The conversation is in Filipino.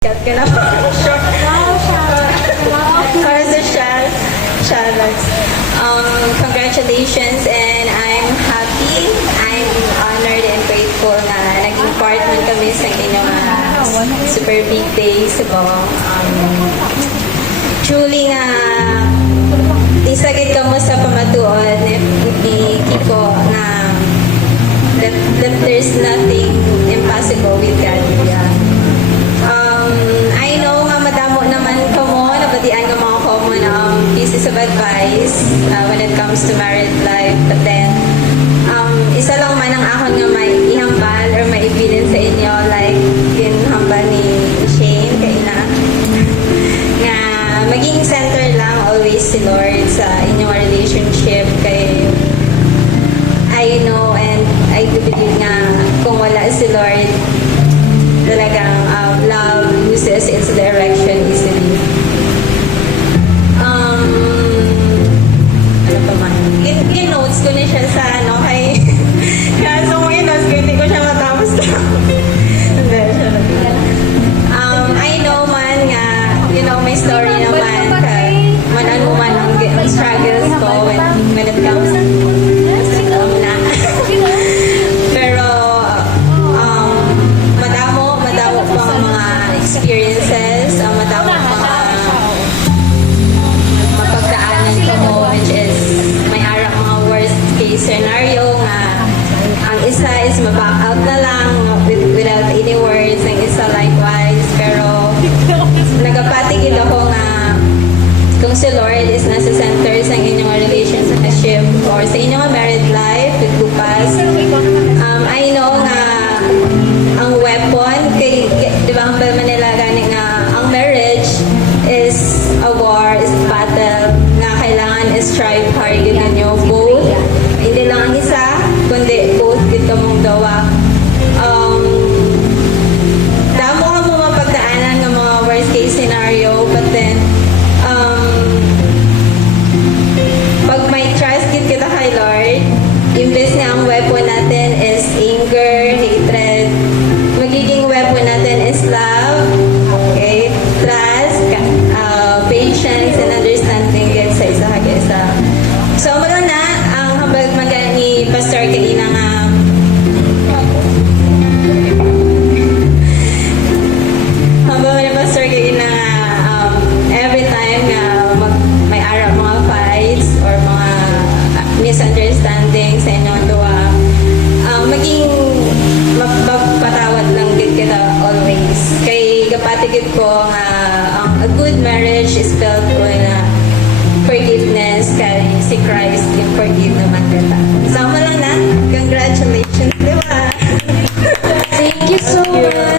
Cut ka na. Para sa Shalas. Congratulations, and I'm happy. I'm honored and grateful na naging part man kami sa inyong super big day sa Bawang. Truly nga, isagid ka mo sa pamatuon ni Kiko na that there's nothing impossible with God. Yeah. I know nga madamo naman ko mo, nabadian ng mga common pieces of advice when it comes to married life. But then, isa lang man ang akon nga may ihambal or maibilin sa inyo, like ginhambal ni Shane kay na nga maging center lang always si Lord sa inyong relationship. Kay I know and I do believe nga kung wala si Lord, talagang love loses its direction easily. Ano pa man? In-notes ko na siya sa kay kaso kung in-notes ko, hindi ko siya matapos lang. I know man nga, may story naman kay manan mo man ang struggles ko when it comes na. Pero madamo pang mga experiences, madamo pang mapagdaanan ko mo, which is may arap mga worst case scenario nga ang isa is ma-back out na lang without any words, ang isa likewise. Pero nagapatigil ako nga kung si Lord is nasa center sa inyong relationship or sa inyong married life with Lupas, I know nga ang weapon kay di ba ang Manila gani nga ang marriage is a war, is a battle nga kailangan strive hard yun ninyo both, hindi lang ang isa kundi both dito mong dawa. Damo ka mo mapagdaanan ng mga worst case scenario, but then pag may trust kita kay Lord, imbes nga ang weapon natin is anger, hatred, magiging weapon natin is love, okay, trust, patience, and understanding din sa isa kag isa. So muna na ang hambag magan ni Pastor Kaina nga hambag ni Pastor Kaina nga every time nga may arap mga fights or mga misunderstandings sa inyong duwa, maging magpatawad lang din kita always. Kay kapatigid ko nga a good marriage is built on forgiveness, kay si Christ yung forgive naman kita. Sama lang na, congratulations, di ba? Thank you so much.